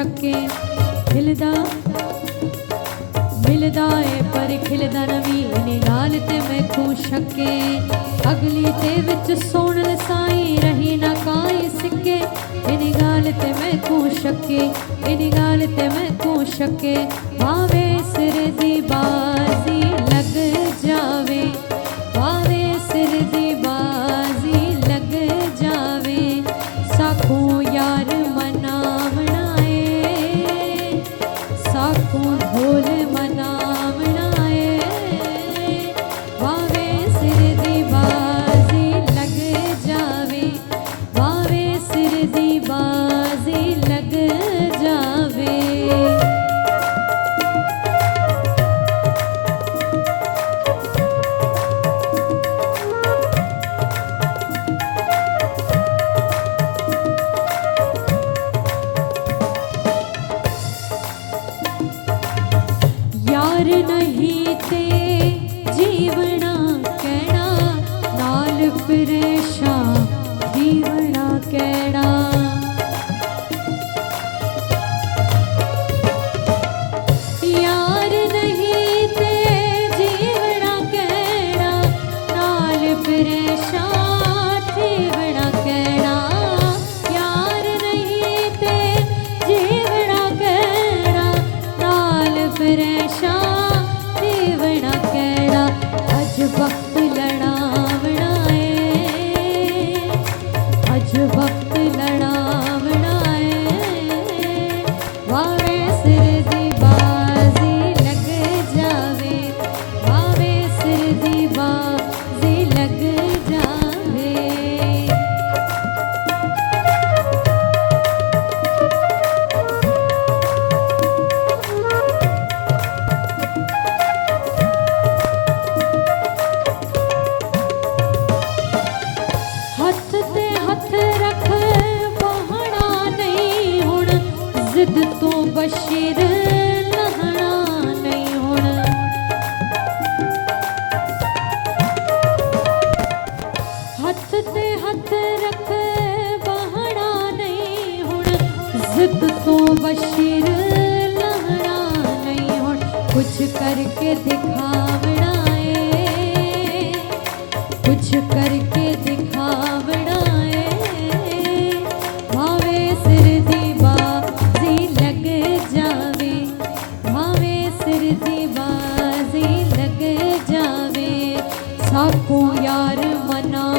छके खिलदा मिलदा है पर खिलदा नवी इने गाल ते मैं खूं छके अगली ते विच सोण लसाई रही ना काई सिके इने गाल ते मैं खूं छके इने गाल ते मैं खूं छके भावे सिर दी बाजी लग जावे भावे सिर दी बाजी लग जावे साखू यार मनावना है साखू ढोल मनावना है भावे सिर दी बाजी लग जावे भावे सिर दी बाजी लग जावे। यार नहीं ते जीवना कहना नाल परेशान जीवना कहना यार नहीं ते जीवना कहना नाल परेशान जीवना कहना यार नहीं ते जीवना कहना नाल परेशान जीवना कहना अज वक्त लड़ावना है अज वक्त लड़ावना है भावे सिर दी बाजी लग जावे भावे सिर दी बाजी लग जावे। हथ ते हथ रख बहना नहीं हुण जिद तो बशीर लहना नहीं हुण हथ ते हथ रख बहना नहीं हुण जिद तो बशीर लहना नहीं हुण कुछ करके दिखावना है कुछ करके दिखावना है भावे सिर दी बाजी लग जावे भावे सिर दी बाजी लग जावे साखू यार मना